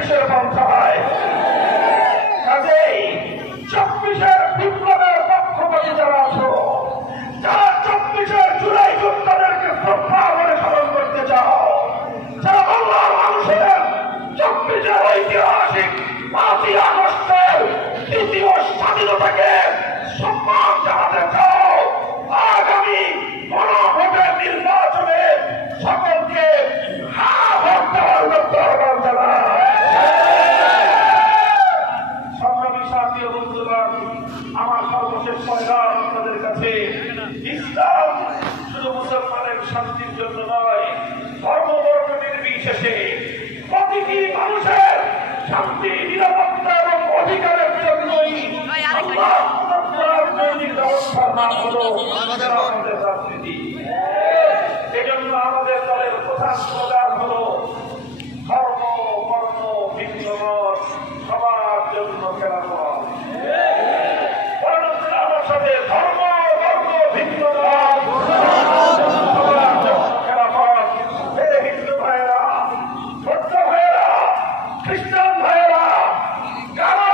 চব্বিশের পন্থায়। কাজেই চব্বিশের বিপ্লবের পক্ষপাতী যারা আছো, যারা চব্বিশের জুলাই যোদ্ধাদেরকে শ্রদ্ধা করে স্মরণ করতে চাও, যারা বাংলার মানুষের চব্বিশের ঐতিহাসিক 5ই আগস্টের তৃতীয় স্বাধীনতাকে সম্মান জানাতে চাও, আগামী গণভোটের নির্বাচনে সকলকে হ্যাঁ ভোট দেওয়ার লক্ষ্য আহ্বান জানাই। সংগ্রামী সাথী ও বন্ধুগণ, আমার সর্বশেষ পয়গাম আপনাদের কাছে, ইসলাম শুধু মুসলমানের শান্তির জন্য নয়, ধর্মবর্ণ নির্বিশেষে প্রতিটি মানুষের শান্তি, নিরাপত্তা এবং অধিকারের জন্যই আল্লাহ রাজনৈতিক ব্যবস্থার নাম হলো আমাদের রাজনীতি। এজন্য আমাদের দলের প্রধান স্লোগান হলো ধর্ম বর্ণ ভিন্ন মত সবার জন্য খেলাফত। আমার সাথে ধর্ম বর্ণ ভিন্ন মত সবার জন্য খেলাফত। হে হিন্দু ভাইয়েরা, বৌদ্ধ ভাইয়েরা, খ্রিস্টান ভাইয়েরা, কারো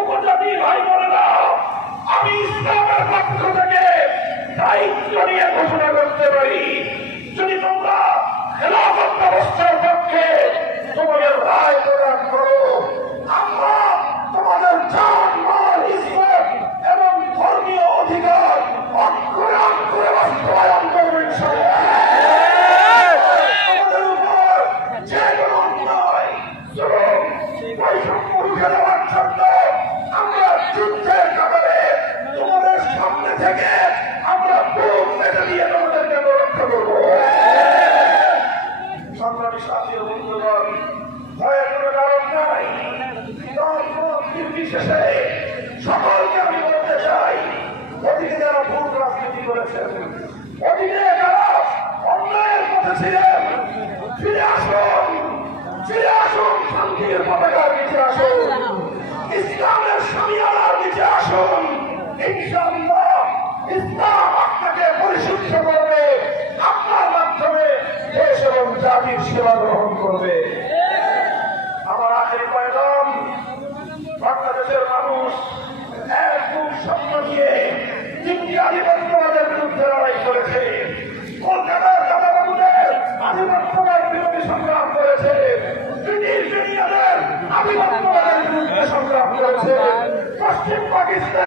উপজাতি ভাই বোনেরা, আমি ইসলামের পক্ষ থেকে দায়িত্ব নিয়ে ঘোষণা করতে পারি, যদি তোমরা খেলাফত ব্যবস্থার পক্ষে তোমাদের রায় প্রদান করো, আমরা তোমাদের জান, মাল, ইজ্জত এবং ধর্মীয় অধিকার অক্ষরে অক্ষরে বাস্তবায়ন করবো ইনশাআল্লাহ। আমাদের উপর যে কোনো অন্যায়, জুলুম, বৈষম্য রুখে দেওয়ার জন্য আমরা যুদ্ধের কারণে তোমাদের সামনে থেকে আমরা বুক মেরে দিয়ে তোমাদেরকে রক্ষা করবো। সংগ্রামী সাথী ও বন্ধুগণ, ভয়ের কোনো কারণ নাই। ধর্ম নির্বিশেষে সকলকে আমি বলতে চাই, ওদিকে যারা ভুল রাজনীতি করেছেন, ওদিকে যারা অন্যায়ের পথে ছিলেন, ফিরে আসুন, ফিরে আসুন, শান্তির পতাকার নিচে আসুন, ইসলামের শামিয়ানার নিচে আসুন। ইনশাআল্লাহ ইসলাম আপনাকে পরিশুদ্ধ করবে, আপনার মাধ্যমে দেশ এবং জাতির সেবা গ্রহণ করবে। আমার আখেরি পয়গাম, বাংলাদেশের মানুষ এক বুক স্বপ্ন নিয়ে তিনটি আধিপত্যবাদের বিরুদ্ধে লড়াই করেছে। কলকাতার দাদাবাবুদের আধিপত্যবাদ বিরোধী সংগ্রাম করেছে, ব্রিটিশ দুনিয়াদের আধিপত্যবাদের বিরুদ্ধে সংগ্রাম করেছে, পশ্চিম পাকিস্তান